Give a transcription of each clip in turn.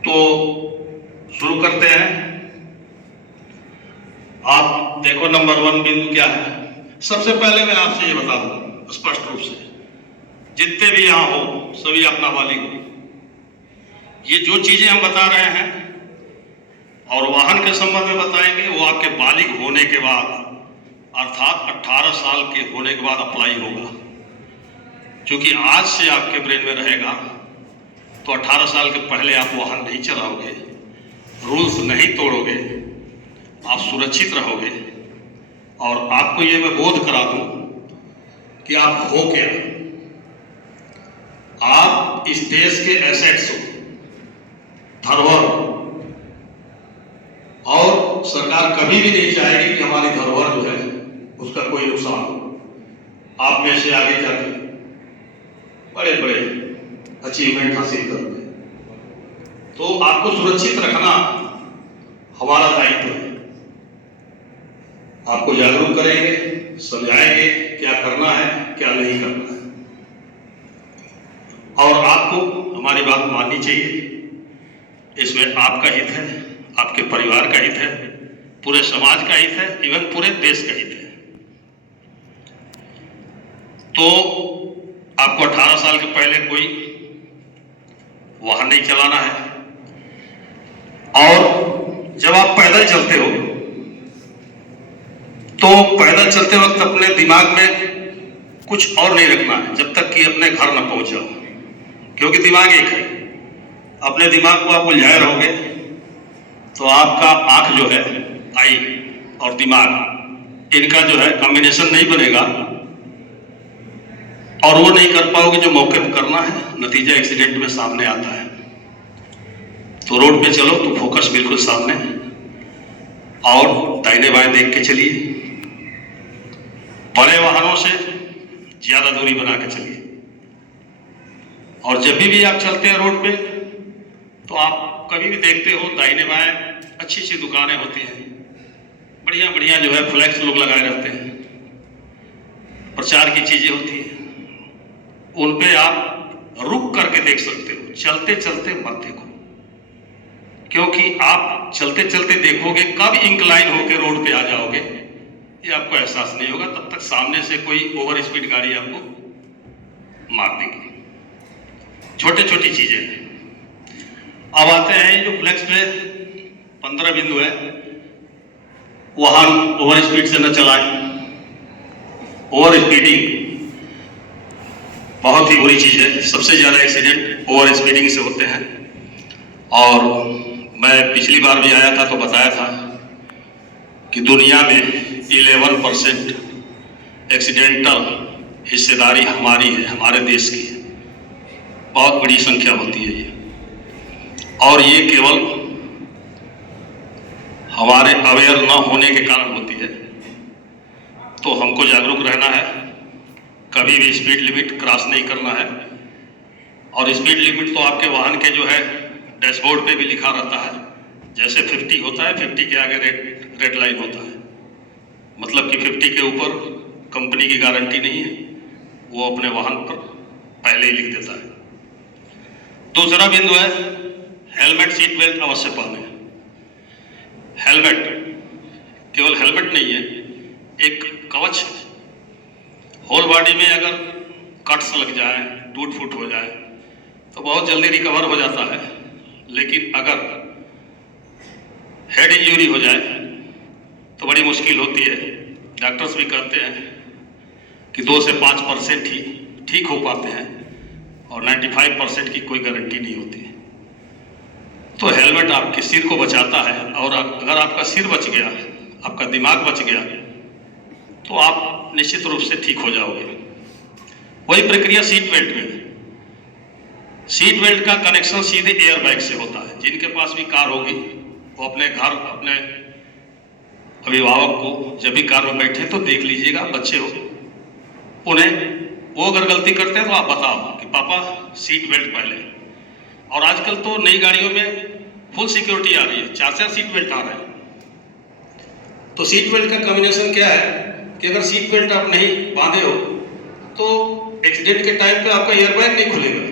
तो शुरू करते हैं। आप देखो नंबर 1 बिंदु क्या है। सबसे पहले मैं आपसे ये बता दूं स्पष्ट रूप से, जितने भी यहां हो सभी अपना बालिग हो। ये जो चीजें हम बता रहे हैं और वाहन के संबंध में बताएंगे वो आपके बालिग होने के बाद अर्थात 18 साल के होने के बाद अप्लाई होगा। क्योंकि आज से आपके ब्रेन में रहेगा तो 18 साल के पहले आप वाहन नहीं चलाओगे, रूल्स नहीं तोड़ोगे, आप सुरक्षित रहोगे। और आपको ये मैं बोध करा दूं कि आप हो क्या। आप इस देश के एसेट्स हो, धरोहर, और सरकार कभी भी नहीं चाहेगी कि हमारी धरोहर जो है उसका कोई नुकसान हो। आप में से आगे जाके बड़े बड़े अचीवमेंट हासिल करोगे, तो आपको सुरक्षित रखना हमारा दायित्व है। आपको जागरूक करेंगे, समझाएंगे क्या करना है क्या नहीं करना है, और आपको हमारी बात माननी चाहिए। इसमें आपका हित है, आपके परिवार का हित है, पूरे समाज का हित है, इवन पूरे देश का हित है। तो आपको 18 साल के पहले कोई वाहन नहीं चलाना है। और जब आप पैदल चलते हो तो पैदल चलते वक्त अपने दिमाग में कुछ और नहीं रखना है जब तक कि अपने घर न पहुंच जाओ, क्योंकि दिमाग एक है। अपने दिमाग को आप उलझाए रहोगे तो आपका आंख जो है, आई और दिमाग, इनका जो है कॉम्बिनेशन नहीं बनेगा और वो नहीं कर पाओगे जो मौके पर करना है। नतीजा एक्सीडेंट में सामने आता है। तो रोड पे चलो तो फोकस बिल्कुल सामने और दाहिने बाएं देख के चलिए। बड़े वाहनों से ज्यादा दूरी बना के चलिए। और जब भी आप चलते हैं रोड पे तो आप कभी भी देखते हो दाहिने बाएं अच्छी अच्छी दुकानें होती हैं, बढ़िया बढ़िया जो है फ्लैक्स लोग लगाए रहते हैं, प्रचार की चीजें होती हैं। उन पे आप रुक करके देख सकते हो, चलते चलते मत देखो, क्योंकि आप चलते चलते देखोगे कब इंक्लाइन होकर रोड पे आ जाओगे ये आपको एहसास नहीं होगा। तब तक सामने से कोई ओवर स्पीड गाड़ी आपको मार देगी। छोटे छोटी चीजें। अब आते हैं जो फ्लैक्स पे 15 बिंदु है, वाहन ओवर स्पीड से न चलाएं। ओवर स्पीडिंग बहुत ही बुरी चीज है। सबसे ज्यादा एक्सीडेंट ओवर स्पीडिंग से होते हैं। और मैं पिछली बार भी आया था तो बताया था कि दुनिया में 11% एक्सीडेंटल हिस्सेदारी हमारी है, हमारे देश की है। बहुत बड़ी संख्या होती है ये, और ये केवल हमारे अवेयर न होने के कारण होती है। तो हमको जागरूक रहना है, कभी भी स्पीड लिमिट क्रॉस नहीं करना है। और स्पीड लिमिट तो आपके वाहन के जो है डैशबोर्ड पे भी लिखा रहता है। जैसे 50 होता है, 50 के आगे रेड लाइन होता है, मतलब कि 50 के ऊपर कंपनी की गारंटी नहीं है, वो अपने वाहन पर पहले ही लिख देता है। दूसरा बिंदु है हेलमेट सीट बेल्ट अवश्य पहने। हेलमेट केवल हेलमेट नहीं है, एक कवच है। होल बॉडी में अगर कट्स लग जाए, टूट फूट हो जाए तो बहुत जल्दी रिकवर हो जाता है, लेकिन अगर हेड इंजरी हो जाए तो बड़ी मुश्किल होती है। डॉक्टर्स भी कहते हैं कि 2 से 5% ही ठीक हो पाते हैं और 95% की कोई गारंटी नहीं होती है। तो हेलमेट आपके सिर को बचाता है, और अगर आपका सिर बच गया, आपका दिमाग बच गया, तो आप निश्चित रूप से ठीक हो जाओगे। वही प्रक्रिया सीट बेल्ट में। सीट बेल्ट का कनेक्शन सीधे एयर बैग से होता है। जिनके पास भी कार होगी वो अपने घर, अपने अभिभावक को जब भी कार में बैठे तो देख लीजिएगा, बच्चे हो उन्हें, वो अगर गलती करते हैं तो आप बताओ कि पापा सीट बेल्ट पहले। और आजकल तो नई गाड़ियों में फुल सिक्योरिटी आ रही है, 4 सीट बेल्ट आ रहे हैं। तो सीट बेल्ट का कॉम्बिनेशन क्या है कि अगर सीट बेल्ट आप नहीं बांधे हो तो एक्सीडेंट के टाइम पे आपका एयरबैग नहीं खुलेगा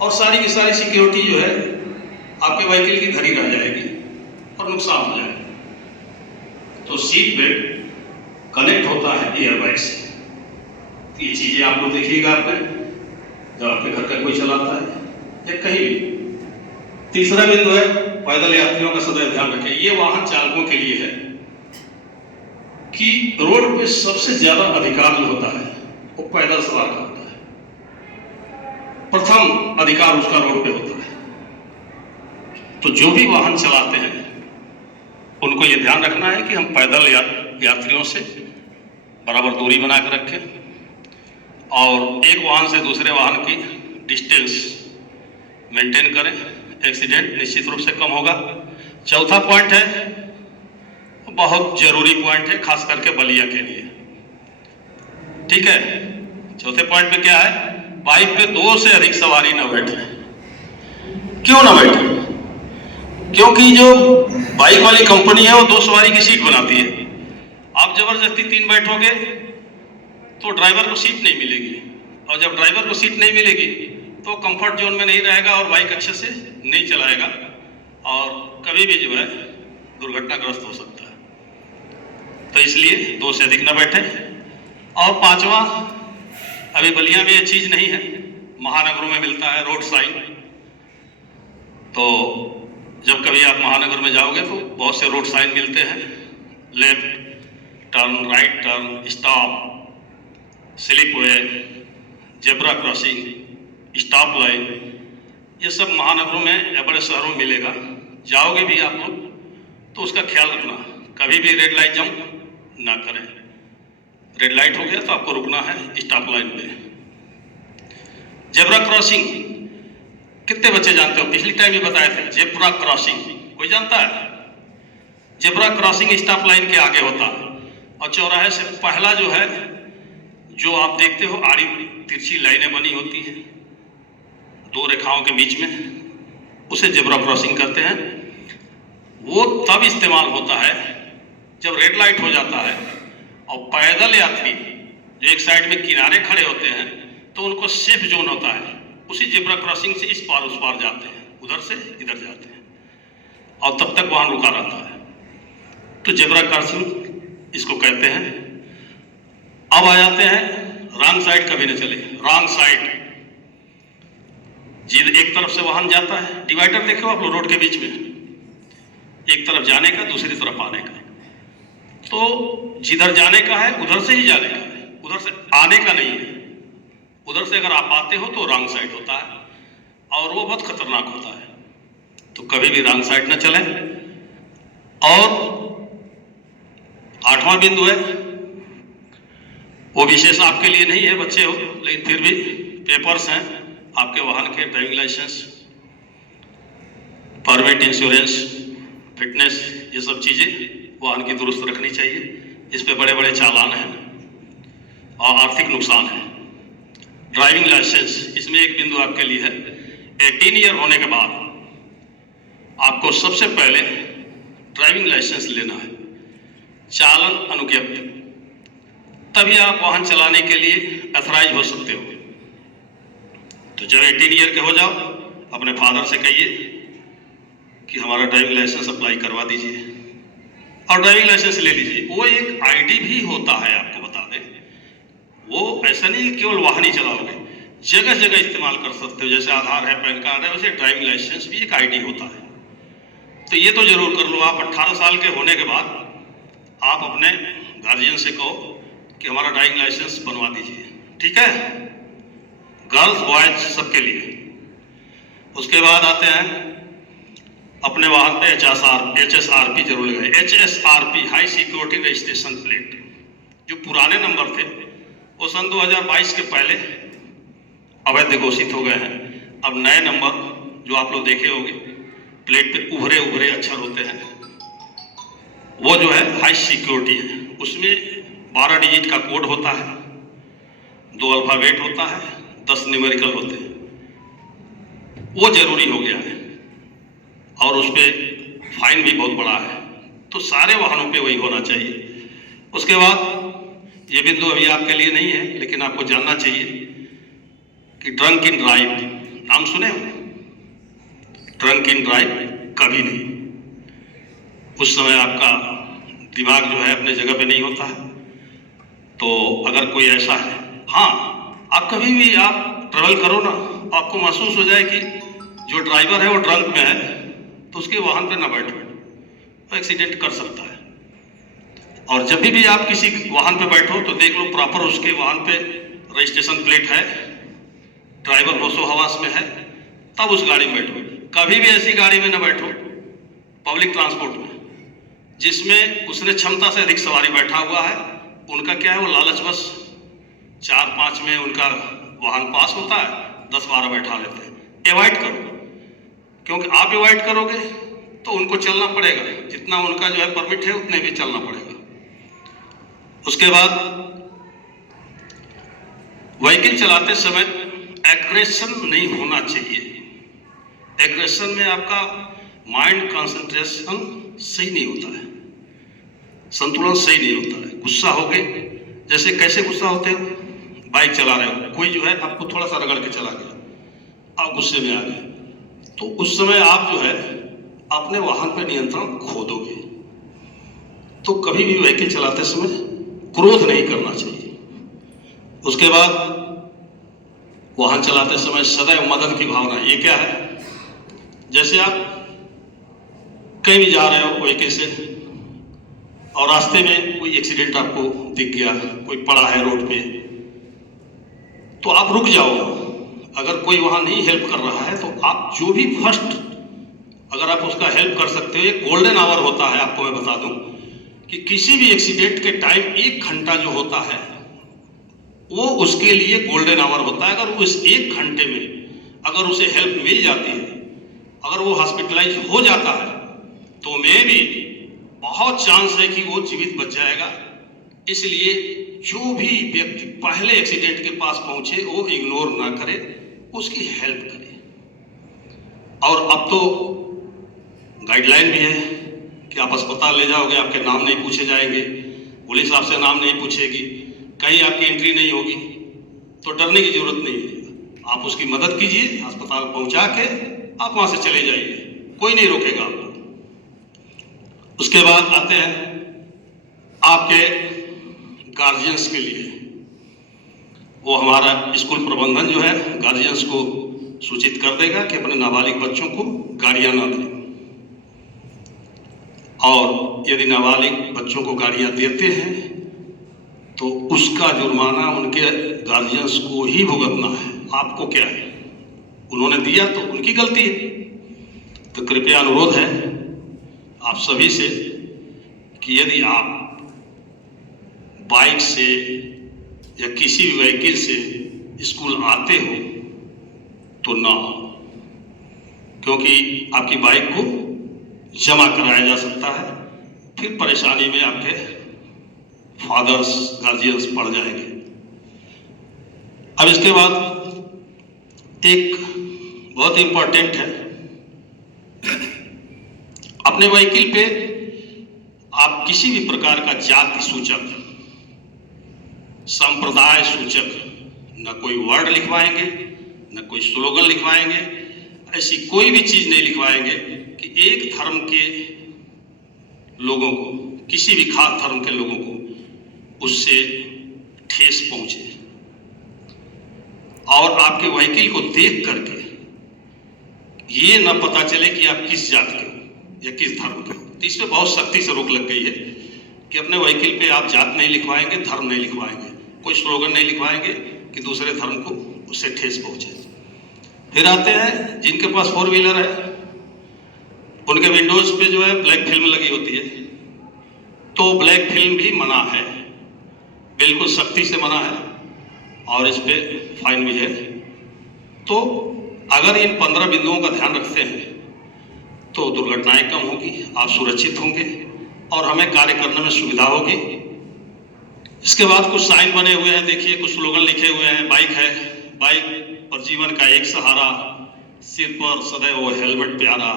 और सारी की सारी सिक्योरिटी जो है आपके व्हीकल की धरी रह जाएगी और नुकसान हो जाएगा। तो सीट बेल्ट कनेक्ट होता है एयरबैग से। तो ये चीज़ें आप लोग देखिएगा आपने जब आपके घर का कोई चलाता है या कहीं भी। तीसरा बिंदु है पैदल यात्रियों का सदैव ध्यान रखें। ये वाहन चालकों के लिए है कि रोड पे सबसे ज्यादा अधिकार जो होता है वो पैदल सवार का होता है। प्रथम अधिकार उसका रोड पे होता है। तो जो भी वाहन चलाते हैं उनको ये ध्यान रखना है कि हम पैदल यात्रियों से बराबर दूरी बना कर रखें और एक वाहन से दूसरे वाहन की डिस्टेंस मेंटेन करें। एक्सीडेंट निश्चित रूप से कम होगा। चौथा पॉइंट है, बहुत जरूरी पॉइंट है खास करके बलिया के लिए, ठीक है। चौथे पॉइंट पे क्या है, बाइक पे 2 से अधिक सवारी न बैठे। क्यों ना बैठे? क्योंकि जो बाइक वाली कंपनी है वो 2 सवारी की सीट बनाती है। आप जबरदस्ती 3 बैठोगे तो ड्राइवर को सीट नहीं मिलेगी, और जब ड्राइवर को सीट नहीं मिलेगी तो कंफर्ट जोन में नहीं रहेगा और बाइक अच्छे से नहीं चलाएगा और कभी भी जो है दुर्घटनाग्रस्त हो सकता है। तो इसलिए 2 से अधिक न बैठे। और 5वां, अभी बलिया में ये चीज नहीं है, महानगरों में मिलता है रोड साइन। तो जब कभी आप महानगर में जाओगे तो बहुत से रोड साइन मिलते हैं, left turn, right turn, stop, slip way, zebra crossing, stop line, ये सब महानगरों में या बड़े शहरों में मिलेगा। जाओगे भी आप लोग तो उसका ख्याल रखना, कभी भी रेड लाइट जंप ना करें। रेड लाइट हो गया तो आपको रुकना है स्टॉप लाइन पे। जेब्रा क्रॉसिंग कितने बच्चे जानते हो? पिछली टाइम भी बताए थे जेब्रा क्रॉसिंग, कोई जानता है? जेब्रा क्रॉसिंग स्टॉप लाइन के आगे होता है और चौराहे से पहला जो है, जो आप देखते हो आड़ी तिरछी लाइनें बनी होती हैं 2 रेखाओं के बीच में, उसे जेब्रा क्रॉसिंग कहते हैं। वो तब इस्तेमाल होता है जब रेड लाइट हो जाता है और पैदल यात्री जो एक साइड में किनारे खड़े होते हैं तो उनको सेफ जोन होता है, उसी जेब्रा क्रॉसिंग से इस पार उस पार जाते हैं, उधर से इधर जाते हैं और तब तक वाहन रुका रहता है। तो जेब्रा क्रॉसिंग इसको कहते हैं। अब आ जाते हैं, रॉन्ग साइड कभी न चले। रॉन्ग साइड, एक तरफ से वाहन जाता है, डिवाइडर देखो आप लोग रोड के बीच में, एक तरफ जाने का दूसरी तरफ आने का। तो जिधर जाने का है उधर से ही जाने का है, उधर से आने का नहीं है। उधर से अगर आप आते हो तो रॉन्ग साइड होता है और वो बहुत खतरनाक होता है। तो कभी भी रॉन्ग साइड न चले। और 8वां बिंदु है, वो विशेष आपके लिए नहीं है, बच्चे हो, लेकिन फिर भी पेपर्स हैं आपके वाहन के, driving licence, permit, insurance, fitness, ये सब चीजें वाहन की दुरुस्त रखनी चाहिए। इस पे बड़े बड़े चालान हैं और आर्थिक नुकसान है। ड्राइविंग लाइसेंस, इसमें एक बिंदु आपके लिए है, 18 ईयर होने के बाद आपको सबसे पहले ड्राइविंग लाइसेंस लेना है, चालन अनुज्ञप्ति, तभी आप वाहन चलाने के लिए अथराइज हो सकते हो। तो जब 18 ईयर के हो जाओ, अपने फादर से कहिए कि हमारा ड्राइविंग लाइसेंस अप्लाई करवा दीजिए और ड्राइविंग लाइसेंस ले लीजिए। वो एक आईडी भी होता है, आपको बता दें, वो ऐसा नहीं केवल वाहन ही चलाओगे, जगह जगह इस्तेमाल कर सकते हो। जैसे आधार है, पैन कार्ड है, वैसे ड्राइविंग लाइसेंस भी एक आईडी होता है। तो ये तो जरूर कर लो। आप 18 साल के होने के बाद आप अपने गार्जियन से कहो कि हमारा ड्राइविंग लाइसेंस बनवा दीजिए, ठीक है, गर्ल्स बॉयज सबके लिए। उसके बाद आते हैं, अपने वाहन पे HSRP जरूर लगाए। HSRP, high security registration plate. जो पुराने नंबर थे वो सन 2022 के पहले अवैध घोषित हो गए हैं। अब नए नंबर जो आप लोग देखे होंगे, प्लेट पे उभरे उभरे अक्षर होते हैं, वो जो है हाई सिक्योरिटी है। उसमें 12 डिजिट का कोड होता है, 2 अल्फाबेट होता है, 10 न्यूमेरिकल होते हैं। वो जरूरी हो गया है और उस पर फाइन भी बहुत बड़ा है। तो सारे वाहनों पे वही होना चाहिए। उसके बाद ये बिंदु अभी आपके लिए नहीं है, लेकिन आपको जानना चाहिए कि ड्रंक इन ड्राइव, नाम सुने हो? ड्रंक इन ड्राइव कभी नहीं। उस समय आपका दिमाग जो है अपने जगह पे नहीं होता है। तो अगर कोई ऐसा है, हाँ, आप कभी भी आप ट्रेवल करो ना, आपको महसूस हो जाए कि जो ड्राइवर है वो ड्रंक में है, तो उसके वाहन पे ना बैठो, वो एक्सीडेंट कर सकता है। और जब भी आप किसी वाहन पे बैठो तो देख लो प्रॉपर उसके वाहन पे रजिस्ट्रेशन प्लेट है, ड्राइवर होशो हवास में है, तब उस गाड़ी में बैठो। कभी भी ऐसी गाड़ी में ना बैठो पब्लिक ट्रांसपोर्ट में जिसमें उसने क्षमता से अधिक सवारी बैठा हुआ है। उनका क्या है, वो लालच बस 4-5 में उनका वाहन पास होता है, 10-12 बैठा लेते हैं। अवॉइड करो, क्योंकि आप अवॉइड करोगे तो उनको चलना पड़ेगा, जितना उनका जो है परमिट है उतने भी चलना पड़ेगा। उसके बाद व्हीकल चलाते समय एग्रेशन नहीं होना चाहिए। एग्रेशन में आपका माइंड कंसंट्रेशन सही नहीं होता है, संतुलन सही नहीं होता है। गुस्सा हो गए, जैसे कैसे गुस्सा होते हो, बाइक चला रहे हो, कोई जो है आपको थोड़ा सा रगड़ के चला गया, आप गुस्से में आ गए, तो उस समय आप जो है अपने वाहन पर नियंत्रण खो दोगे। तो कभी भी व्हीकल चलाते समय क्रोध नहीं करना चाहिए। उसके बाद वाहन चलाते समय सदैव मदद की भावना, ये क्या है, जैसे आप कहीं भी जा रहे हो व्हीकल से और रास्ते में कोई एक्सीडेंट आपको दिख गया, कोई पड़ा है रोड पे, तो आप रुक जाओ। अगर कोई वहां नहीं हेल्प कर रहा है तो आप जो भी फर्स्ट अगर आप उसका हेल्प कर सकते हो, एक गोल्डन आवर होता है। आपको मैं बता दूं कि किसी भी एक्सीडेंट के टाइम 1 घंटा जो होता है वो उसके लिए गोल्डन आवर होता है। अगर उस 1 घंटे में अगर उसे हेल्प मिल जाती है, अगर वो हॉस्पिटलाइज हो जाता है, तो मे भी बहुत चांस है कि वो जीवित बच जाएगा। इसलिए जो भी व्यक्ति पहले एक्सीडेंट के पास पहुंचे वो इग्नोर ना करे, उसकी हेल्प करे। और अब तो गाइडलाइन भी है कि आप अस्पताल ले जाओगे, आपके नाम नहीं पूछे जाएंगे, पुलिस आपसे नाम नहीं पूछेगी, कहीं आपकी एंट्री नहीं होगी, तो डरने की जरूरत नहीं है। आप उसकी मदद कीजिए, अस्पताल पहुंचा के आप वहां से चले जाइए, कोई नहीं रोकेगा आपको। उसके बाद आते हैं आपके गार्जियंस के लिए। वो हमारा स्कूल प्रबंधन जो है गार्जियंस को सूचित कर देगा कि अपने नाबालिग बच्चों को गाड़ियां ना दें, और यदि नाबालिग बच्चों को गाड़ियां देते हैं तो उसका जुर्माना उनके गार्जियंस को ही भुगतना है। आपको क्या है, उन्होंने दिया तो उनकी गलती है। तो कृपया अनुरोध है आप सभी से कि यदि आप बाइक से या किसी भी व्हीकल से स्कूल आते हो तो ना, क्योंकि आपकी बाइक को जमा कराया जा सकता है, फिर परेशानी में आपके फादर्स गार्जियंस पड़ जाएंगे। अब इसके बाद एक बहुत इंपॉर्टेंट है, अपने व्हीकल पे आप किसी भी प्रकार का जाति सूचक, संप्रदाय सूचक न कोई वर्ड लिखवाएंगे, न कोई स्लोगन लिखवाएंगे, ऐसी कोई भी चीज नहीं लिखवाएंगे कि एक धर्म के लोगों को, किसी भी खास धर्म के लोगों को उससे ठेस पहुंचे। और आपके व्हीकल को देख करके ये न पता चले कि आप किस जात के हो या किस धर्म के हो। तो इस पर बहुत सख्ती से रोक लग गई है कि अपने व्हीकल पे आप जात नहीं लिखवाएंगे, धर्म नहीं लिखवाएंगे, कोई स्लोगन नहीं लिखवाएंगे कि दूसरे धर्म को उससे ठेस पहुंचे। फिर आते हैं जिनके पास 4 व्हीलर है, उनके विंडोज पे जो है ब्लैक फिल्म लगी होती है, तो ब्लैक फिल्म भी मना है, बिल्कुल सख्ती से मना है, और इस पे फाइन भी है। तो अगर इन 15 बिंदुओं का ध्यान रखते हैं तो दुर्घटनाएं कम होगी, आप सुरक्षित होंगे और हमें कार्य करने में सुविधा होगी। इसके बाद कुछ साइन बने हुए हैं, देखिए कुछ स्लोगन लिखे हुए हैं। बाइक है, बाइक पर जीवन का एक सहारा, सिर पर सदैव हेलमेट प्यारा,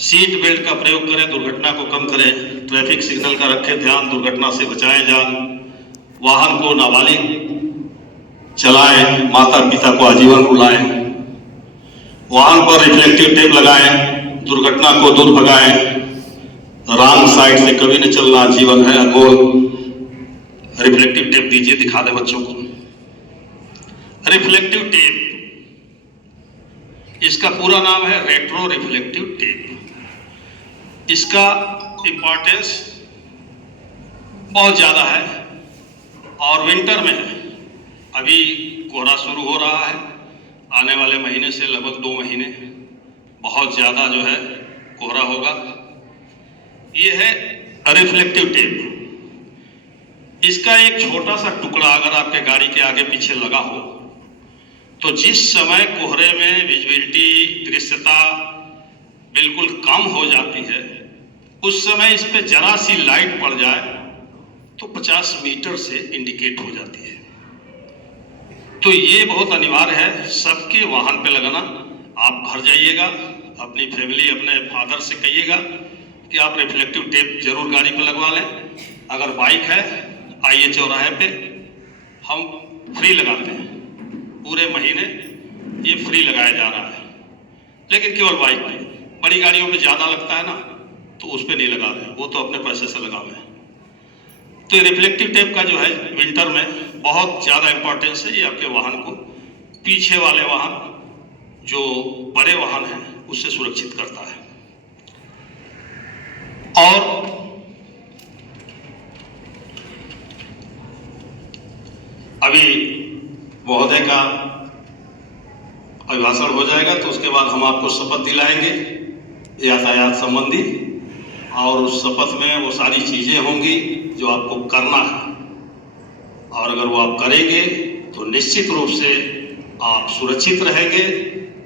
सीट बेल्ट का प्रयोग करें, दुर्घटना को कम करें, ट्रैफिक सिग्नल का रखें ध्यान, दुर्घटना से बचाएं जान, वाहन को नाबालिग चलाएं, माता पिता को आजीवन रुलाएं, वाहन पर रिफ्लेक्टिव टेप लगाएं, दुर्घटना को दूर भगाएं। रॉन्ग साइड से कभी न चलना, जीवन है अनमोल। रिफ्लेक्टिव टेप दीजिए, दिखा दें बच्चों को। रिफ्लेक्टिव टेप, इसका पूरा नाम है रेट्रो रिफ्लेक्टिव टेप। इसका इंपॉर्टेंस बहुत ज़्यादा है और विंटर में अभी कोहरा शुरू हो रहा है। आने वाले महीने से लगभग 2 महीने बहुत ज़्यादा जो है कोहरा होगा। ये है रिफ्लेक्टिव टेप। इसका एक छोटा सा टुकड़ा अगर आपके गाड़ी के आगे पीछे लगा हो तो जिस समय कोहरे में विजिबिलिटी, दृश्यता बिल्कुल कम हो जाती है, उस समय इस पे जरा सी लाइट पड़ जाए तो 50 मीटर से इंडिकेट हो जाती है। तो ये बहुत अनिवार्य है सबके वाहन पे लगाना। आप घर जाइएगा, अपनी फैमिली, अपने फादर से कहिएगा कि आप रिफ्लेक्टिव टेप जरूर गाड़ी पे लगवा लें। अगर बाइक है, आइए चौराहे पे, हम फ्री लगाते हैं। पूरे महीने ये फ्री लगाया जा रहा है, लेकिन केवल बाइक पे। बड़ी गाड़ियों पे ज़्यादा लगता है ना, तो उस पर नहीं लगा रहे, वो तो अपने पैसे से लगावे। तो ये रिफ्लेक्टिव टेप का जो है विंटर में बहुत ज़्यादा इंपॉर्टेंस है। ये आपके वाहन को, पीछे वाले वाहन जो बड़े वाहन हैं उससे सुरक्षित करता है। और अभी महोदय का अभिभाषण हो जाएगा तो उसके बाद हम आपको शपथ दिलाएंगे यातायात संबंधी, और उस शपथ में वो सारी चीज़ें होंगी जो आपको करना है। और अगर वो आप करेंगे तो निश्चित रूप से आप सुरक्षित रहेंगे,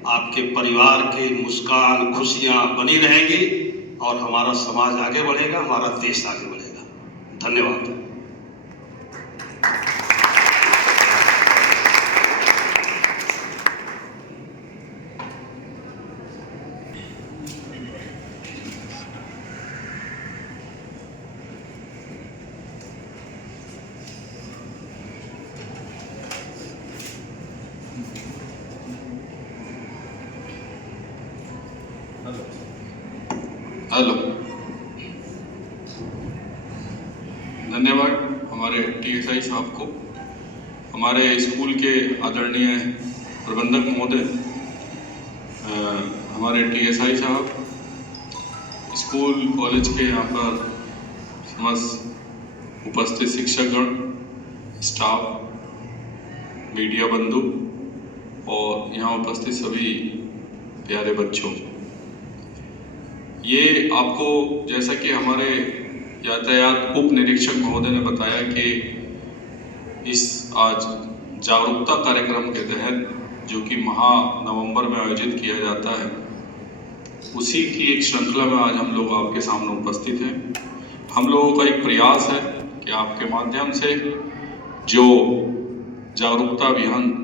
आपके परिवार की मुस्कान, खुशियाँ बनी रहेंगी और हमारा समाज आगे बढ़ेगा, हमारा देश आगे बढ़ेगा। धन्यवाद। हेलो, धन्यवाद हमारे टीएसआई साहब को, हमारे स्कूल के आदरणीय प्रबंधक महोदय, हमारे टीएसआई साहब, स्कूल कॉलेज के यहाँ पर समस्त उपस्थित शिक्षकगण, स्टाफ, मीडिया बंधु और यहाँ उपस्थित सभी प्यारे बच्चों। ये आपको, जैसा कि हमारे यातायात उप निरीक्षक महोदय ने बताया कि इस आज जागरूकता कार्यक्रम के तहत जो कि नवंबर में आयोजित किया जाता है, उसी की एक श्रृंखला में आज हम लोग आपके सामने उपस्थित हैं। हम लोगों का एक प्रयास है कि आपके माध्यम से जो जागरूकता अभियान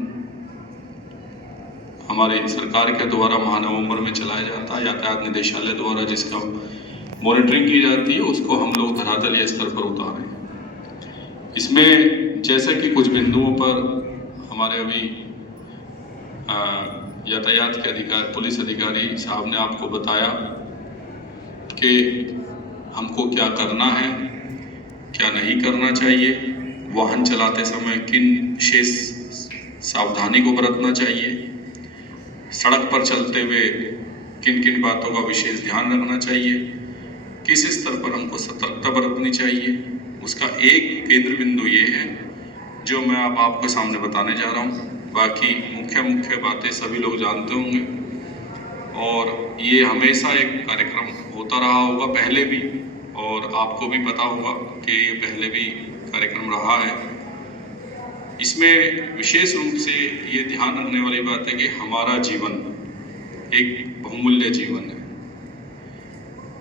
हमारे सरकार के द्वारा नवंबर में चलाया जाता है, यातायात निदेशालय द्वारा जिसका मॉनिटरिंग की जाती है, उसको हम लोग धरातलीय स्तर पर उतारें। इसमें जैसे कि कुछ बिंदुओं पर हमारे अभी यातायात के अधिकारी, पुलिस अधिकारी साहब ने आपको बताया कि हमको क्या करना है, क्या नहीं करना चाहिए, वाहन चलाते समय किन विशेष सावधानी को बरतना चाहिए, सड़क पर चलते हुए किन किन बातों का विशेष ध्यान रखना चाहिए, किस स्तर पर हमको सतर्कता बरतनी चाहिए, उसका एक केंद्र बिंदु ये है जो मैं अब आपके सामने बताने जा रहा हूँ। बाकी मुख्य बातें सभी लोग जानते होंगे और ये हमेशा एक कार्यक्रम होता रहा होगा पहले भी, और आपको भी पता होगा कि ये पहले भी कार्यक्रम रहा है। इसमें विशेष रूप से ये ध्यान रखने वाली बात है कि हमारा जीवन एक बहुमूल्य जीवन है।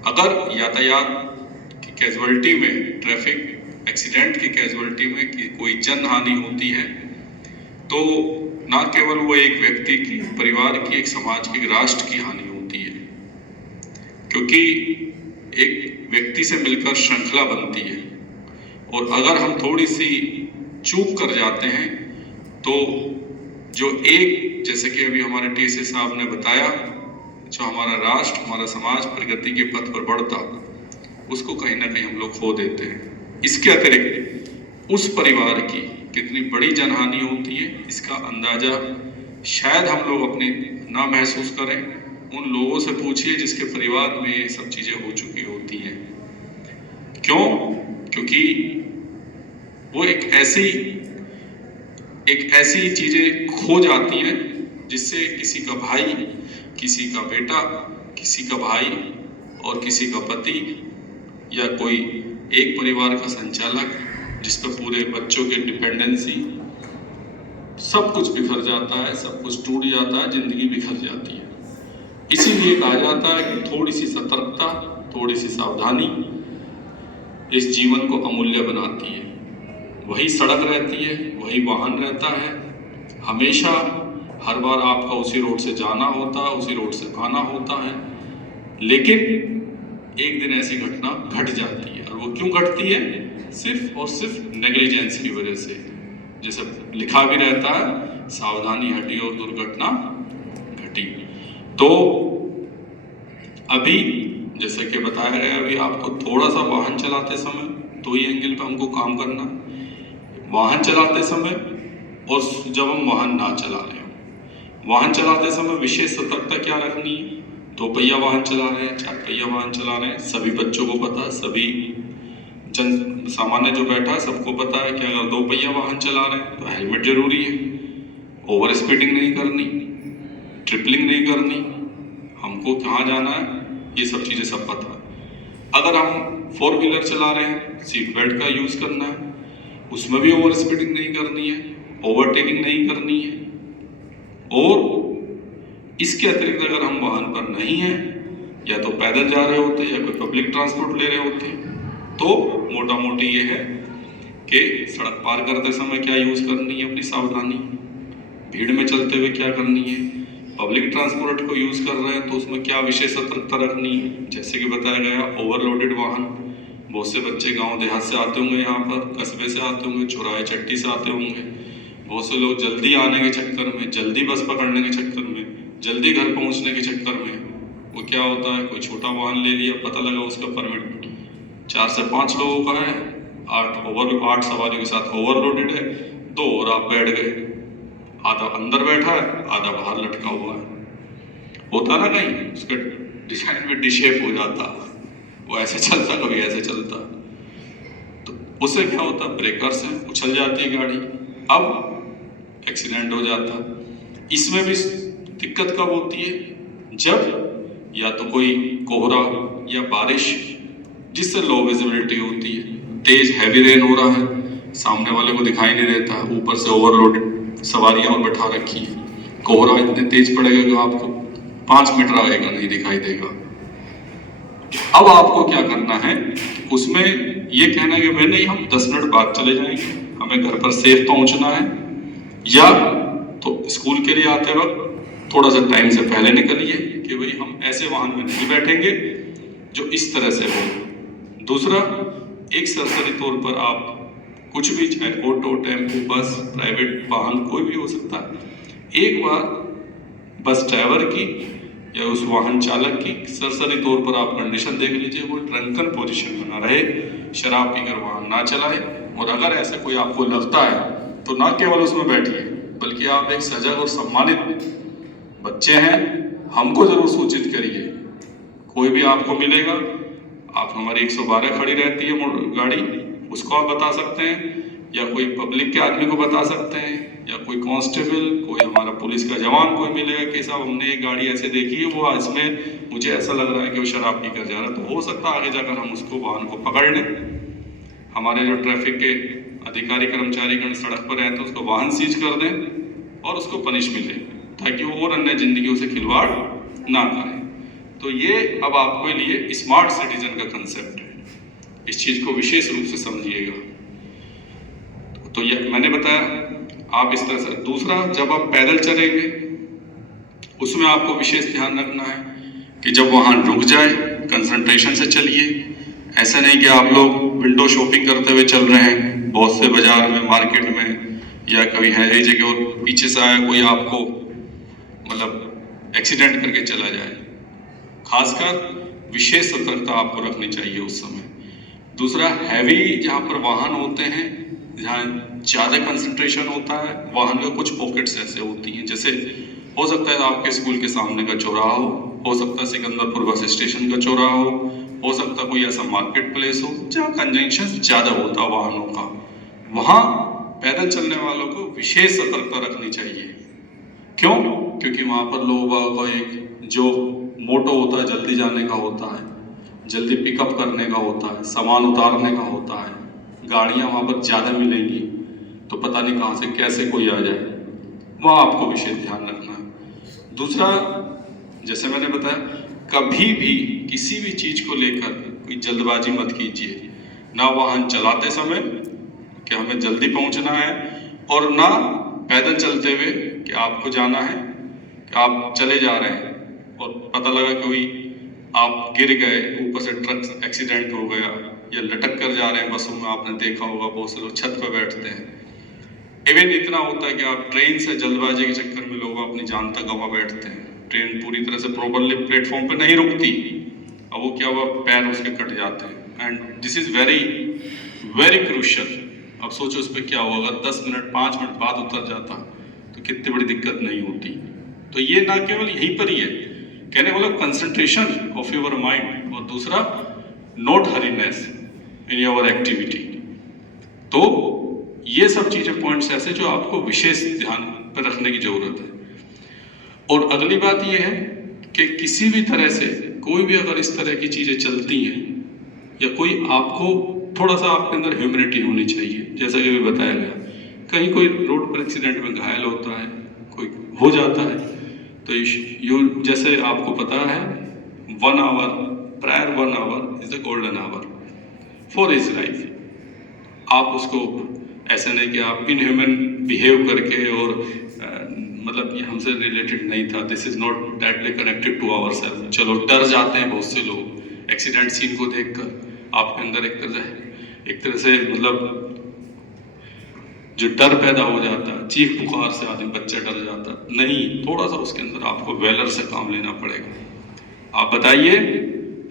अगर यातायात की कैजुअलिटी में, ट्रैफिक एक्सीडेंट की कैजुअलिटी में कोई जन हानि होती है तो ना केवल वो एक व्यक्ति की, परिवार की, एक समाज की, एक राष्ट्र की हानि होती है, क्योंकि एक व्यक्ति से मिलकर श्रृंखला बनती है। और अगर हम थोड़ी सी चूक कर जाते हैं तो जो एक जैसे कि अभी हमारे टीएसए साहब ने बताया, जो हमारा राष्ट्र, हमारा समाज प्रगति के पथ पर बढ़ता, उसको कहीं ना कहीं हम लोग खो देते हैं। इसके अतिरिक्त उस परिवार की कितनी बड़ी जनहानि होती है, इसका अंदाजा शायद हम लोग अपनी ना महसूस करें। उन लोगों से पूछिए जिसके परिवार में ये सब चीजें हो चुकी होती हैं। क्यों? क्योंकि वो एक ऐसी चीजें खो जाती हैं जिससे किसी का भाई, किसी का बेटा, किसी का भाई और किसी का पति या कोई एक परिवार का संचालक, जिस पर पूरे बच्चों की डिपेंडेंसी, सब कुछ बिखर जाता है, सब कुछ टूट जाता है, जिंदगी बिखर जाती है। इसीलिए कहा जाता है कि थोड़ी सी सतर्कता, थोड़ी सी सावधानी इस जीवन को अमूल्य बनाती है। वही सड़क रहती है, वही वाहन रहता है, हमेशा हर बार आपका उसी रोड से जाना होता है, उसी रोड से आना होता है। लेकिन एक दिन ऐसी घटना घट जाती है, और वो क्यों घटती है? सिर्फ और सिर्फ नेग्लिजेंस की वजह से। जैसे लिखा भी रहता है, सावधानी हटी और दुर्घटना घटी। तो अभी जैसे कि बताया गया, अभी आपको थोड़ा सा वाहन चलाते समय दो ही एंगल पे हमको काम करना, वाहन चलाते समय और जब हम वाहन ना चला रहे हो। वाहन चलाते समय विशेष सतर्कता क्या रखनी है? 2 पहिया वाहन चला रहे हैं, 4 पहिया वाहन चला रहे हैं, सभी बच्चों को पता है, सभी जन सामान्य जो बैठा है सबको पता है कि अगर 2 पहिया वाहन चला रहे हैं तो हेलमेट जरूरी है, ओवर स्पीडिंग नहीं करनी, ट्रिपलिंग नहीं करनी, हमको कहाँ जाना है ये सब चीजें सब पता है। अगर हम 4 व्हीलर चला रहे हैं, सीट बेल्ट का यूज करना है, उसमें भी ओवर स्पीडिंग नहीं करनी है, ओवरटेकिंग नहीं करनी है। और इसके अतिरिक्त अगर हम वाहन पर नहीं हैं, या तो पैदल जा रहे होते या कोई पब्लिक ट्रांसपोर्ट ले रहे होते, तो मोटा मोटी ये है कि सड़क पार करते समय क्या यूज करनी है अपनी सावधानी, भीड़ में चलते हुए क्या करनी है, पब्लिक ट्रांसपोर्ट को यूज कर रहे हैं तो उसमें क्या विशेष सतर्कता रखनी है। जैसे कि बताया गया, ओवरलोडेड वाहन, बहुत से बच्चे गांव देहात से आते होंगे, यहाँ पर कस्बे से आते होंगे, चौराहे चट्टी से आते होंगे, बहुत से लोग जल्दी आने के चक्कर में, जल्दी बस पकड़ने के चक्कर में, जल्दी घर पहुंचने के चक्कर में वो क्या होता है, कोई छोटा वाहन ले लिया, पता लगा उसका परमिट 4 से 5 लोगों का है, 8 सवारियों के साथ ओवरलोडेड है, 2 और आप बैठ गए, आधा अंदर बैठा है, आधा बाहर लटका हुआ है। होता ना कहीं उसका डिजाइन में डिशेप हो जाता, वो ऐसे चलता कभी ऐसे चलता, तो उससे क्या होता, ब्रेकर्स हैं, उछल जाती है गाड़ी, अब एक्सीडेंट हो जाता। इसमें भी दिक्कत कब होती है? जब या तो कोई कोहरा या बारिश जिससे लो विजिबिलिटी होती है, तेज हैवी रेन हो रहा है, सामने वाले को दिखाई नहीं देता, ऊपर से ओवरलोडेड सवारियां और बैठा रखी है, कोहरा इतने तेज पड़ेगा कि आपको 5 मीटर आएगा नहीं दिखाई देगा। अब आपको क्या करना है, उसमें ये कहना कि भाई नहीं हम 10 मिनट बाद चले जाएंगे, हमें घर पर सेफ पहुंचना है, या तो स्कूल के लिए आते वक्त थोड़ा सा टाइम से पहले निकलिए कि भाई हम ऐसे वाहन में नहीं बैठेंगे जो इस तरह से हो। दूसरा, एक सरसरी तौर पर आप कुछ भी, चाहे ऑटो, टेम्पो, बस, प्राइवेट वाहन कोई भी हो सकता है, एक बार बस ड्राइवर की या उस वाहन चालक की सरसरी तौर पर आप कंडीशन देख लीजिए, वो ड्रंकन पोजीशन में ना रहे, शराब पीकर वाहन ना चलाए, और अगर ऐसा कोई आपको लगता है तो ना केवल उसमें बैठिए, बल्कि आप एक सजग और सम्मानित बच्चे हैं, हमको जरूर सूचित करिए। कोई भी आपको मिलेगा, आप हमारी 112 खड़ी रहती है गाड़ी, उसको आप बता सकते हैं, या कोई पब्लिक के आदमी को बता सकते हैं, या कोई कांस्टेबल, कोई हमारा पुलिस का जवान कोई मिलेगा कि साहब हमने एक गाड़ी ऐसे देखी है, वो इसमें मुझे ऐसा लग रहा है कि वो शराब पीकर जा रहा है, तो हो सकता है आगे जाकर हम उसको वाहन को पकड़ लें। हमारे जो ट्रैफिक के अधिकारी कर्मचारीगण सड़क पर रहते हैं उसको वाहन सीज कर दें और उसको पनिश मिले, ताकि वो और अन्य जिंदगियों से खिलवाड़ ना करें। तो ये अब आपके लिए स्मार्ट सिटीजन का कंसेप्ट है, इस चीज को विशेष रूप से समझिएगा। तो ये मैंने बताया, आप इस तरह से। दूसरा, जब आप पैदल चलेंगे उसमें आपको विशेष ध्यान रखना है कि जब वाहन रुक जाए कंसंट्रेशन से चलिए। ऐसा नहीं कि आप लोग विंडो शॉपिंग करते हुए चल रहे हैं, बहुत से बाजार में, मार्केट में, या कहीं है जगह और पीछे से आया कोई आपको मतलब एक्सीडेंट करके चला जाए। खासकर विशेष सतर्कता आपको रखनी चाहिए उस समय। दूसरा, हैवी जहाँ पर वाहन होते हैं, जहाँ ज़्यादा कंसंट्रेशन होता है वाहन का, कुछ पॉकेट्स ऐसे होती हैं, जैसे हो सकता है आपके स्कूल के सामने का चौराहा हो सकता है सिकंदरपुर बस स्टेशन का चौराहा हो सकता है कोई ऐसा मार्केट प्लेस हो जहाँ कंजंक्शन ज़्यादा होता है वाहनों का। वहाँ पैदल चलने वालों को विशेष सतर्कता रखनी चाहिए। क्यों? क्योंकि वहाँ पर लोगों का एक जो मोटो होता है, जल्दी जाने का होता है, जल्दी पिकअप करने का होता है, सामान उतारने का होता है। गाड़ियाँ वहाँ पर ज़्यादा मिलेंगी तो पता नहीं कहाँ से कैसे कोई आ जाए, वहाँ आपको विशेष ध्यान रखना है। दूसरा, जैसे मैंने बताया, कभी भी किसी भी चीज़ को लेकर कोई जल्दबाजी मत कीजिए, ना वाहन चलाते समय कि हमें जल्दी पहुंचना है, और ना पैदल चलते हुए कि आपको जाना है, कि आप चले जा रहे हैं और पता लगा कोई आप गिर गए, ऊपर से ट्रक एक्सीडेंट हो गया, या लटक कर जा रहे हैं बसों में, आपने देखा होगा बहुत से लोग छत पर बैठते हैं। इवन इतना होता है कि आप ट्रेन से जल्दबाजी के चक्कर में लोग अपनी जान तक गंवा बैठते हैं। ट्रेन पूरी तरह से प्रॉपरली प्लेटफॉर्म पे नहीं रुकती, अब वो क्या हुआ, पैर उसके कट जाते हैं। And this is very very crucial. अब सोचो उस पर क्या हुआ, अगर 10 मिनट 5 मिनट बाद उतर जाता तो कितनी बड़ी दिक्कत नहीं होती। तो ये ना केवल यहीं पर ही है, कहने वाला कंसंट्रेशन ऑफ योर माइंड, और दूसरा नॉट हरीनेस इन योर एक्टिविटी। तो ये सब चीजें पॉइंट्स ऐसे जो आपको विशेष ध्यान पर रखने की जरूरत है। और अगली बात यह है कि किसी भी तरह से कोई भी अगर इस तरह की चीजें चलती हैं, या कोई आपको थोड़ा सा आपके अंदर ह्यूमिलिटी होनी चाहिए। जैसा कि भी बताया गया, कहीं कोई रोड पर एक्सीडेंट में घायल होता है, कोई हो जाता है, तो जैसे आपको पता है 1 hour, prior 1 hour is the golden hour for his life. आप उसको ऐसे नहीं कि आप इनह्यूमन बिहेव करके, और मतलब ये हमसे रिलेटेड नहीं था, this is not directly connected to our self. चलो, डर जाते हैं बहुत से लोग एक्सीडेंट सीन को देखकर, आपके अंदर एक तरह से मतलब जो डर पैदा हो जाता है, चीख पुकार से आदमी बच्चा डर जाता है। नहीं, थोड़ा सा उसके अंदर आपको वेलर से काम लेना पड़ेगा। आप बताइए,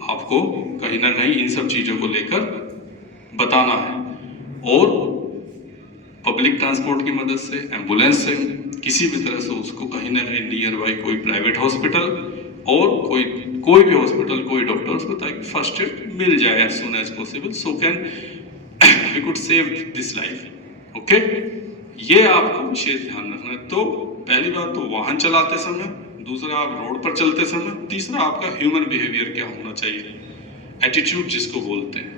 आपको कहीं ना कहीं इन सब चीजों को लेकर बताना है, और पब्लिक ट्रांसपोर्ट की मदद से, एम्बुलेंस से, किसी भी तरह से उसको कहीं ना कहीं नियर बाई कोई प्राइवेट हॉस्पिटल और कोई भी हॉस्पिटल, कोई डॉक्टर्स को, ताकि फर्स्ट एड मिल जाए as soon as possible, so can we could save this life. Okay, ये आपको विशेष ध्यान रखना है। तो पहली बात तो वाहन चलाते समय, दूसरा आप रोड पर चलते समय, तीसरा आपका ह्यूमन बिहेवियर क्या होना चाहिए, एटीट्यूड जिसको बोलते हैं।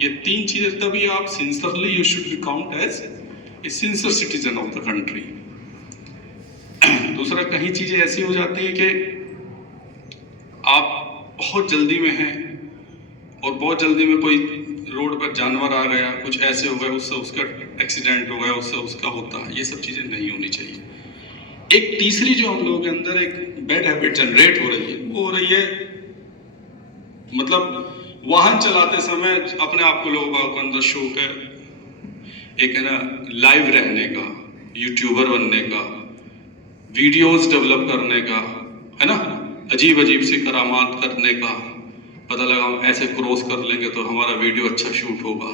ये 3 चीजें, तभी आप sincerely you should be count as a sincere citizen of the country. दूसरा, कहीं चीजें ऐसी हो जाती है कि आप बहुत जल्दी में हैं, और बहुत जल्दी में कोई रोड पर जानवर आ गया, कुछ ऐसे हो गए, उससे उसका एक्सीडेंट हो गया, उससे उसका होता है। ये सब चीजें नहीं होनी चाहिए। एक तीसरी जो हम लोगों के अंदर एक बैड हैबिट जनरेट हो रही है, वो हो रही है मतलब वाहन चलाते समय अपने आप को लोगों के अंदर शौक है, एक है ना लाइव रहने का, यूट्यूबर बनने का, वीडियोस डेवलप करने का, है ना, अजीब अजीब सी करामात करने का। पता लगा हम ऐसे क्रॉस कर लेंगे तो हमारा वीडियो अच्छा शूट होगा,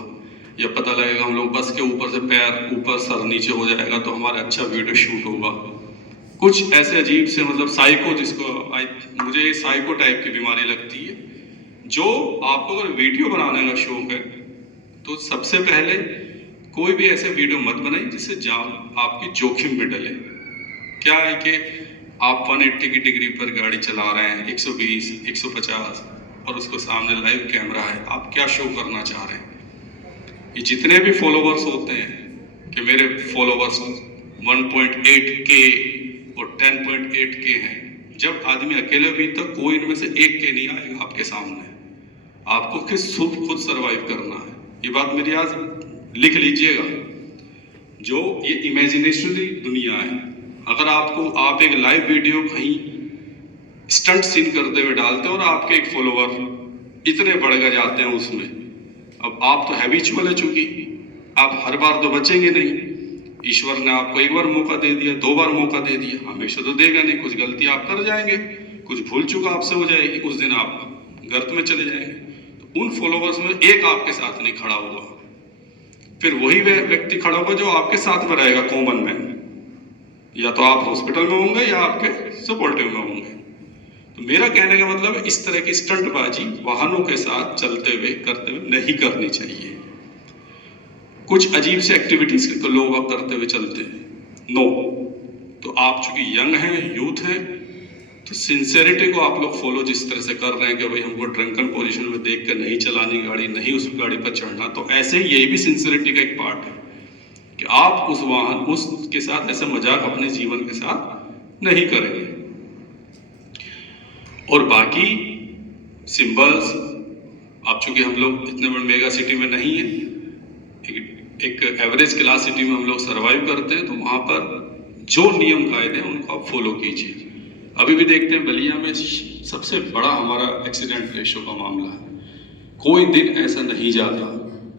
या पता लगेगा हम लोग बस के ऊपर से पैर ऊपर सर नीचे हो जाएगा तो हमारा अच्छा वीडियो शूट होगा। कुछ ऐसे अजीब से मतलब साइको, जिसको मुझे ये साइको टाइप की बीमारी लगती है, जो आपको अगर वीडियो बनाने का शौक है तो सबसे पहले कोई भी ऐसे वीडियो मत बनाइए जिससे आपकी जोखिम में डले। क्या है कि आप 180 की डिग्री पर गाड़ी चला रहे हैं, 120, 150, और उसको सामने लाइव कैमरा है, आप क्या शो करना चाह रहे हैं। ये जितने भी फॉलोवर्स होते हैं कि मेरे फॉलोवर्स 1.8K और 10.8K हैं, जब आदमी अकेले भी, तक कोई इनमें से 1K नहीं आएगा आपके सामने। आपको खुद सरवाइव करना है। ये बात मेरी आज लिख लीजिएगा। जो ये इमेजिनेशनरी दुनिया है, अगर आप एक लाइव वीडियो कहीं स्टंट सीन करते हुए डालते हैं और आपके एक फॉलोवर इतने बढ़ गए जाते हैं उसमें, अब आप तो हैबिचुअल है, चूंकि आप हर बार तो बचेंगे नहीं, ईश्वर ने आपको एक बार मौका दे दिया, 2 बार मौका दे दिया, हमेशा तो देगा नहीं। कुछ गलती आप कर जाएंगे, कुछ भूल चूक आपसे हो जाएगी, उस दिन आप गर्त में चले जाएंगे। तो उन फॉलोवर्स में एक आपके साथ नहीं खड़ा हुआ, फिर वही व्यक्ति खड़ा होगा जो आपके साथ में रहेगा कॉमन मैन। या तो आप हॉस्पिटल में होंगे या आपके सपोर्टिव में होंगे। तो मेरा कहने का मतलब इस तरह की स्टंटबाजी वाहनों के साथ चलते हुए करते हुए नहीं करनी चाहिए। कुछ अजीब से एक्टिविटीज तो लोग अब करते हुए चलते हैं, नो। तो आप चूंकि यंग हैं, यूथ हैं, तो सिंसेरिटी को आप लोग फॉलो जिस तरह से कर रहे हैं कि भाई हमको ड्रंकन पोजीशन में देख कर नहीं चलानी गाड़ी, नहीं उस गाड़ी पर चढ़ना, तो ऐसे ही यही भी सिंसेरिटी का एक पार्ट है कि आप उस वाहन उसके साथ ऐसा मजाक अपने जीवन के साथ नहीं करेंगे। और बाकी सिंबल्स, अब चूंकि हम लोग इतने बड़े मेगा सिटी में नहीं है, एक एवरेज क्लास सिटी में हम लोग सरवाइव करते हैं, तो वहां पर जो नियम कायदे हैं उनको आप फॉलो कीजिए। अभी भी देखते हैं बलिया में सबसे बड़ा हमारा एक्सीडेंट रेशो का मामला है। कोई दिन ऐसा नहीं जाता,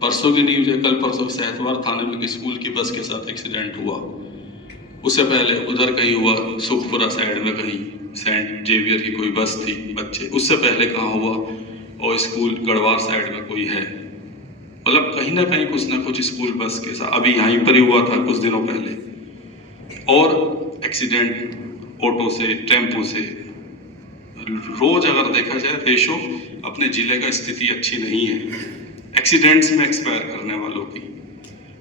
परसों की न्यूज है, कल परसों सहतवार थाने में स्कूल की बस के साथ एक्सीडेंट हुआ, उससे पहले उधर कहीं हुआ, सुखपुरा साइड में कहीं सेंट जेवियर की कोई बस थी बच्चे, उससे पहले कहाँ हुआ, और स्कूल गढ़वार साइड में कोई है। मतलब कहीं ना कुछ स्कूल बस के साथ अभी यहीं पर ही हुआ था कुछ दिनों पहले। और एक्सीडेंट ऑटो से, टेम्पो से, रोज अगर देखा जाए रेशो अपने जिले का स्थिति अच्छी नहीं है एक्सीडेंट्स में एक्सपायर करने वालों की।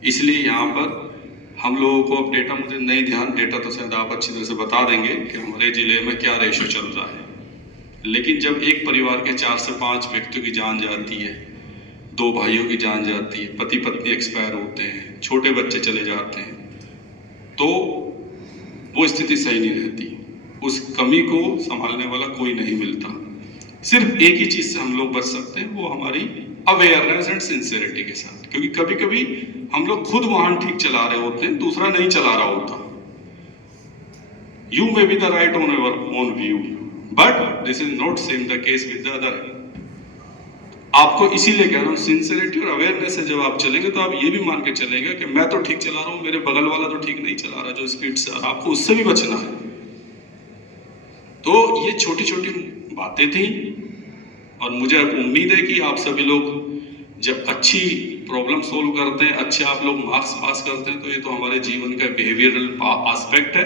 इसलिए यहाँ पर हम लोगों को अब डेटा, मुझे नहीं ध्यान, डेटा तो शायद आप अच्छी तरह से बता देंगे कि हमारे जिले में क्या रेशो चल रहा है। लेकिन जब एक परिवार के 4 से 5 व्यक्तियों की जान जाती है, 2 भाइयों की जान जाती है, पति पत्नी एक्सपायर होते हैं, छोटे बच्चे चले जाते हैं, तो वो स्थिति सही नहीं रहती। उस कमी को संभालने वाला कोई नहीं मिलता। सिर्फ एक ही चीज से हम लोग बच सकते हैं, वो हमारी अवेयरनेस एंड सिंसियरिटी के साथ। क्योंकि कभी कभी हम लोग खुद वाहन ठीक चला रहे होते हैं, दूसरा नहीं चला रहा होता। You may be the right on your own view, but this is not same the case with the other. आपको इसीलिए कह रहा हूं, सिंसियरिटी और अवेयरनेस से जब आप चलेंगे तो आप ये भी मान के चलेंगे कि मैं तो ठीक चला रहा हूं, मेरे बगल वाला तो ठीक नहीं चला रहा जो स्पीड से, और आपको उससे भी बचना है। तो ये छोटी छोटी बातें थी, और मुझे उम्मीद है कि आप सभी लोग जब अच्छी प्रॉब्लम सोल्व करते हैं, अच्छे आप लोग मार्क्स पास करते हैं, तो ये तो हमारे जीवन का बिहेवियरल एस्पेक्ट है,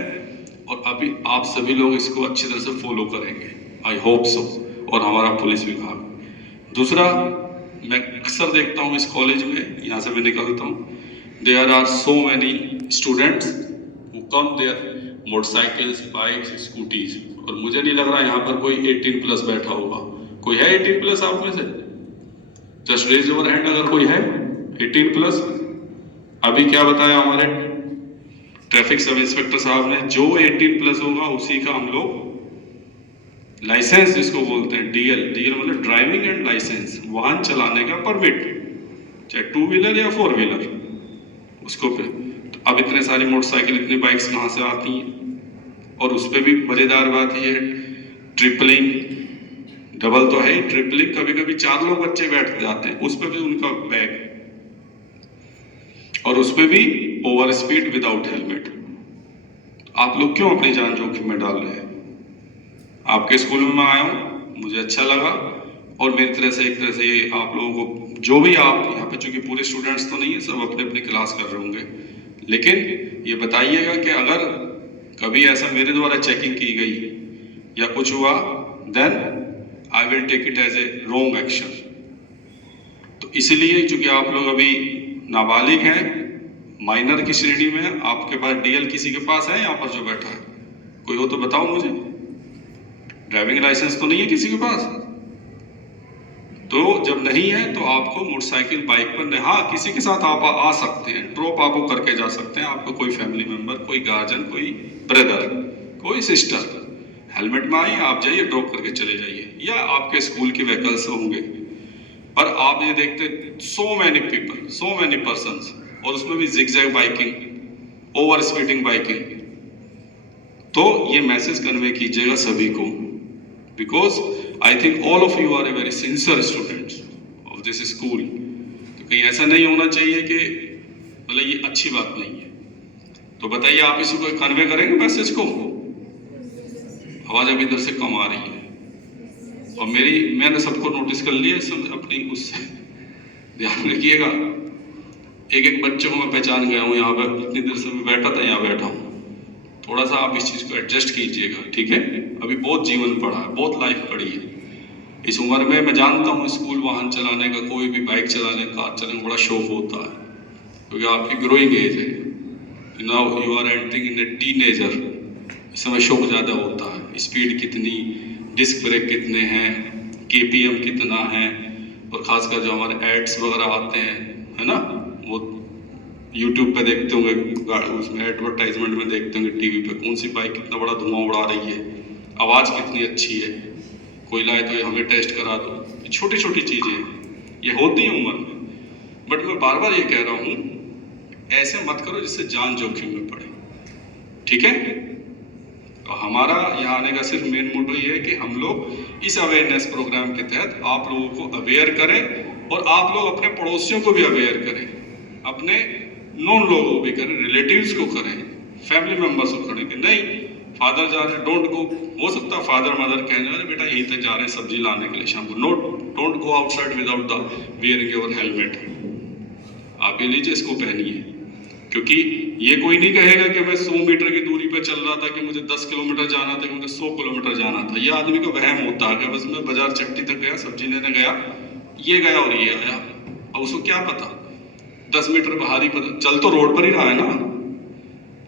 और अभी आप सभी लोग इसको अच्छी तरह से फॉलो करेंगे, आई होप सो। और हमारा पुलिस विभाग। दूसरा, मैं अक्सर देखता हूँ इस कॉलेज में, यहाँ से मैं निकलता हूँ, there are so many students who come there motorcycles, bikes, scooties, और मुझे नहीं लग रहा यहाँ पर कोई 18+ बैठा होगा। कोई है 18+ आप में से? जस्ट रेज योर हैंड अगर कोई है 18+। अभी क्या बताया हमारे ट्रैफिक सब इंस्पेक्टर साहब ने, जो 18+ होगा उसी का हम लोग लाइसेंस, जिसको बोलते हैं डीएल, डीएल मतलब ड्राइविंग एंड लाइसेंस, वाहन चलाने का परमिट, चाहे 2 व्हीलर या 4 व्हीलर, उसको पे। तो अब इतने सारी मोटरसाइकिल, इतनी बाइक्स कहाँ से आती हैं? और उस पर भी मजेदार बात ये है, ट्रिपलिंग, डबल तो है ही, ट्रिपलिंग कभी कभी 4 लोग बच्चे बैठ जाते हैं, उस पर भी उनका बैग, और उस पर भी ओवर स्पीड विदाउट हेलमेट। आप लोग क्यों अपनी जान जोखिम में डाल रहे हैं? आपके स्कूल में मैं आया हूँ, मुझे अच्छा लगा, और मेरी तरह से एक तरह से आप लोगों को, जो भी आप यहाँ पे, चूंकि पूरे स्टूडेंट्स तो नहीं है, सब अपने अपनी क्लास कर रहे होंगे, लेकिन ये बताइएगा कि अगर कभी ऐसा मेरे द्वारा चेकिंग की गई या कुछ हुआ, then I will take it as a wrong action. तो इसलिए चूंकि आप लोग अभी नाबालिग हैं, माइनर की श्रेणी में, आपके पास डीएल किसी के पास है यहाँ पर जो बैठा है? कोई हो तो बताओ मुझे। ड्राइविंग लाइसेंस तो नहीं है किसी के पास? तो जब नहीं है तो आपको मोटरसाइकिल, बाइक पर, हाँ किसी के साथ आप आ सकते हैं, ड्रॉप आपको करके जा सकते हैं, आपका कोई फैमिली मेंबर, कोई गार्जियन, कोई ब्रदर, कोई सिस्टर, हेलमेट में आइए, आप जाइए, ड्रॉप करके चले जाइए, या आपके स्कूल के व्हीकल्स होंगे। पर आप ये देखते, so many people, so many persons, और उसमें भी zigzag biking, over speeding biking. तो ये मैसेज कन्वे कीजिएगा सभी को, because I think all of you are a very sincere students of this school। तो कहीं ऐसा नहीं होना चाहिए कि मतलब ये अच्छी बात नहीं है। तो बताइए आप इसी को कन्वे करेंगे मैसेज को? आवाज अभी इधर से कम आ रही है और मैंने सबको नोटिस कर लिया, सब अपनी उससे ध्यान रखिएगा। एक एक बच्चे को मैं पहचान गया हूँ यहाँ पे, इतनी देर से मैं बैठा था, यहाँ बैठा हूँ। थोड़ा सा आप इस चीज को एडजस्ट कीजिएगा, ठीक है? अभी बहुत जीवन पड़ा है, बहुत लाइफ पड़ी है। इस उम्र में मैं जानता हूँ स्कूल वाहन चलाने का, कोई भी बाइक चलाने, कार चलाने का बड़ा शौक होता है, क्योंकि आपकी ग्रोइंग एज है। Now you are entering in a teenager. इस समय शौक ज़्यादा होता है, स्पीड कितनी, डिस्क ब्रेक कितने हैं, केपीएम कितना है, और खासकर जो हमारे एड्स वगैरह आते हैं, है ना, वो यूट्यूब पे देखते होंगे, उसमें एडवर्टाइजमेंट में देखते होंगे टीवी पे, कौन सी बाइक कितना बड़ा धुआं उड़ा रही है, आवाज़ कितनी अच्छी है, कोई लाए तो हमें टेस्ट करा दो। ये छोटी छोटी चीज़ें ये होती हैं उम्र में, बट मैं बार बार ये कह रहा हूँ, ऐसे मत करो जिससे जान जोखिम में पड़े, ठीक है? तो हमारा यहाँ आने का सिर्फ मेन मोटो ये है कि हम लोग इस अवेयरनेस प्रोग्राम के तहत आप लोगों को अवेयर करें, और आप लोग अपने पड़ोसियों को भी अवेयर करें, अपने नॉन लोगों को भी करें, रिलेटिव्स को करें, फैमिली मेंबर्स को करें कि नहीं फादर जा रहे हैं, डोंट गो। हो सकता है फादर मदर कहने वाले बेटा यहीं तक जा रहे हैं सब्जी लाने के लिए शाम को, don't go outside without the wearing your helmet. आप ये लीजिए, इसको पहनिए, क्योंकि ये कोई नहीं कहेगा कि मैं 100 मीटर की दूरी पर चल रहा था कि मुझे 10 किलोमीटर जाना था कि मुझे 100 किलोमीटर जाना था। ये आदमी को वहम होता है कि बस मैं बाजार चट्टी तक गया, सब्जी लेने गया, ये गया और ये आया। अब उसको क्या पता 10 मीटर बाहरी पर चल तो रोड पर ही रहा है ना,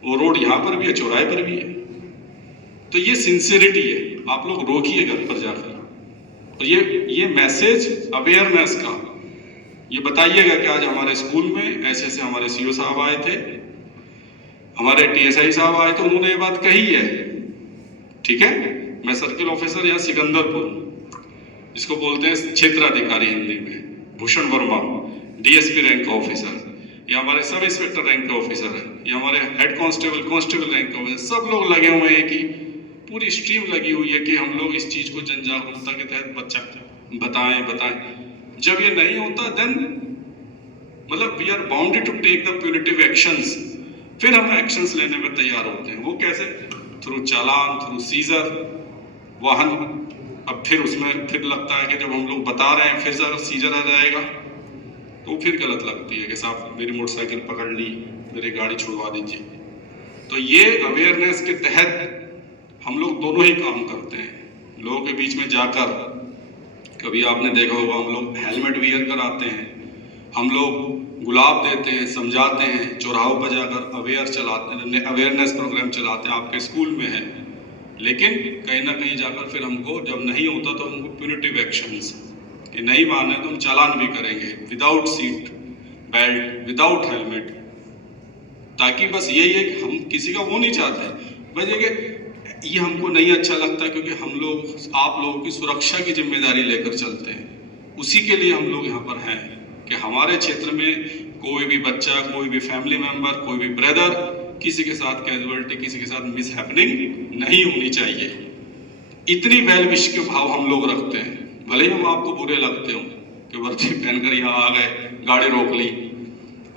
वो रोड यहाँ पर भी है, चौराहे पर भी है। तो ये सिंसियरिटी है, आप लोग रोकिए घर पर जाकर, और ये मैसेज अवेयरनेस का ये बताइएगा कि आज हमारे स्कूल में ऐसे ऐसे हमारे सीओ साहब आए थे, हमारे टीएसआई साहब आए थे, उन्होंने ये बात कही है, ठीक है? मैं सर्किल ऑफिसर यहाँ सिकंदरपुर, जिसको बोलते हैं क्षेत्राधिकारी हिंदी में, भूषण वर्मा डीएसपी रैंक का ऑफिसर, ये हमारे सब इंस्पेक्टर रैंक के ऑफिसर है, ये हमारे हेड कांस्टेबल रैंक के ऑफिसर, सब लोग लगे हुए हैं कि पूरी स्ट्रीम लगी हुई है कि हम लोग इस चीज को जन जागरूकता के तहत बच्चा बताएं। जब ये नहीं होता देन मतलब we are bounded to take the punitive actions, फिर हम एक्शंस लेने में तैयार होते हैं। वो कैसे? थ्रू चालान, थ्रू सीजर वाहन। अब फिर उसमें फिर लगता है कि जब हम लोग बता रहे हैं फिर से अगर सीजर आ जाएगा तो फिर गलत लगती है कि साहब मेरी मोटरसाइकिल पकड़ ली, मेरी गाड़ी छुड़वा दीजिए। तो ये अवेयरनेस के तहत हम लोग दोनों ही काम करते हैं। लोगों के बीच में जाकर, कभी आपने देखा होगा हम लोग हेलमेट वियर कराते हैं, हम लोग गुलाब देते हैं, समझाते हैं, चौराहों पर जाकर अवेयरनेस प्रोग्राम चलाते हैं, आपके स्कूल में है। लेकिन कहीं ना कहीं जाकर फिर हमको जब नहीं होता तो हमको प्यूनिटिव एक्शंस कि नहीं माने तो हम चालान भी करेंगे, without seat belt, without helmet, ताकि बस यही है कि हम किसी का वो नहीं चाहते, बस ये हमको नहीं अच्छा लगता, क्योंकि हम लोग आप लोगों की सुरक्षा की जिम्मेदारी लेकर चलते हैं। उसी के लिए हम लोग यहाँ पर हैं कि हमारे क्षेत्र में कोई भी बच्चा, कोई भी फैमिली मेंबर, कोई भी ब्रदर, किसी के साथ कैजुअलिटी, किसी के साथ मिस हैपनिंग नहीं होनी चाहिए। इतनी वेल विश के भाव हम लोग रखते हैं। भले ही हम आपको बुरे लगते हो कि वर्दी पहनकर यहाँ आ गए, गाड़ी रोक ली,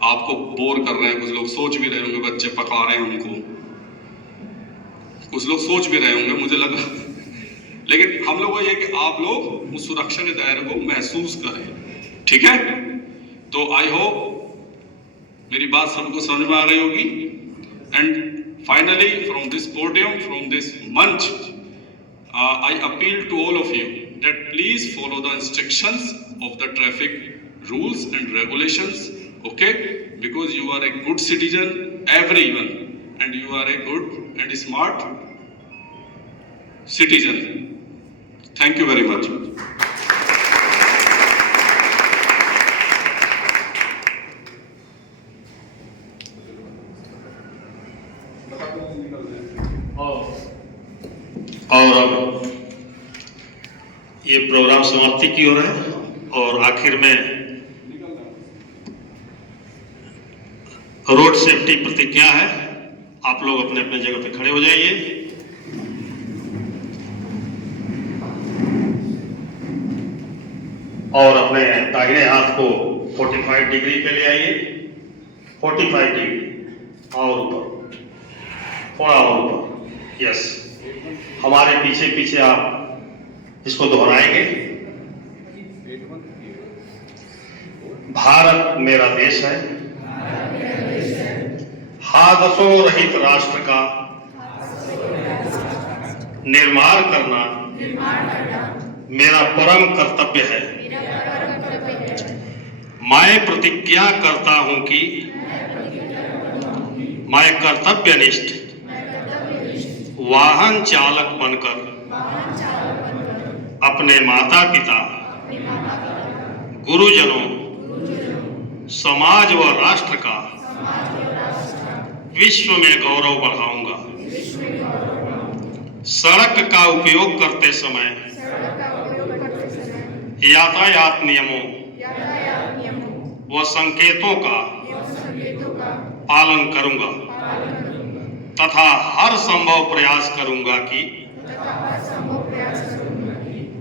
आपको बोर कर रहे हैं, कुछ लोग सोच भी रहे होंगे बच्चे पका रहे हैं हमको, कुछ लोग सोच भी रहे होंगे, मुझे लगा लेकिन हम लोग ये कि आप लोग उस सुरक्षा के दायरे को महसूस करें, ठीक है? तो आई होप मेरी बात सबको समझ में आ गई होगी। And finally from this podium, from this मंच, I appeal to all of you that please follow the instructions of the traffic rules and regulations, okay? Because you are a good citizen, everyone, and you are a good and smart citizen. Thank you very much. और अब ये programme समाप्ति की ओर है, और आखिर में road safety प्रतिज्ञा है। आप लोग अपने अपने जगह पे खड़े हो जाइए। और अपने दाहिने हाथ को 45 डिग्री पे ले आइए, 45 डिग्री और ऊपर। थोड़ा और ऊपर, यस। हमारे पीछे पीछे आप इसको दोहराएंगे। भारत मेरा देश है, हादसों रहित राष्ट्र का निर्माण करना मेरा परम कर्तव्य है। मैं प्रतिज्ञा करता हूं कि मैं कर्तव्यनिष्ठ वाहन चालक बनकर अपने माता पिता, गुरुजनों, समाज व राष्ट्र का विश्व में गौरव बढ़ाऊंगा। सड़क का उपयोग करते समय यातायात नियमों व संकेतों का पालन करूंगा तथा हर संभव प्रयास करूंगा कि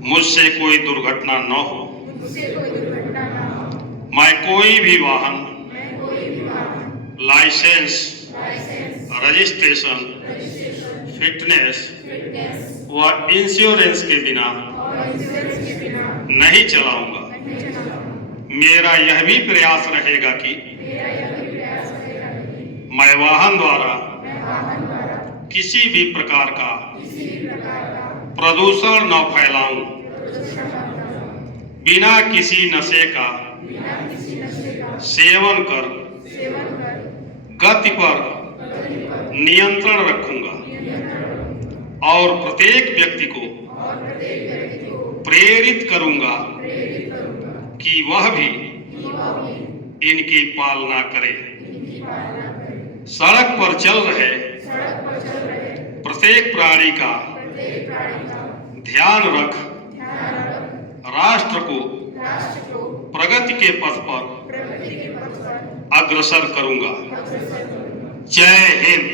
मुझसे कोई दुर्घटना न हो। मैं कोई भी वाहन लाइसेंस, रजिस्ट्रेशन, फिटनेस व इंश्योरेंस के बिना नहीं चलाऊंगा। मेरा यह भी प्रयास रहेगा कि मैं वाहन द्वारा किसी भी प्रकार का प्रदूषण न फैलाऊं। बिना किसी नशे का सेवन कर गति पर नियंत्रण रखूंगा और प्रत्येक व्यक्ति को प्रेरित करूंगा कि वह भी इनकी पालना करे। सड़क पर चल रहे प्रत्येक प्राणी का ध्यान रख राष्ट्र को प्रगति के पथ पर अग्रसर करूंगा। जय हिंद।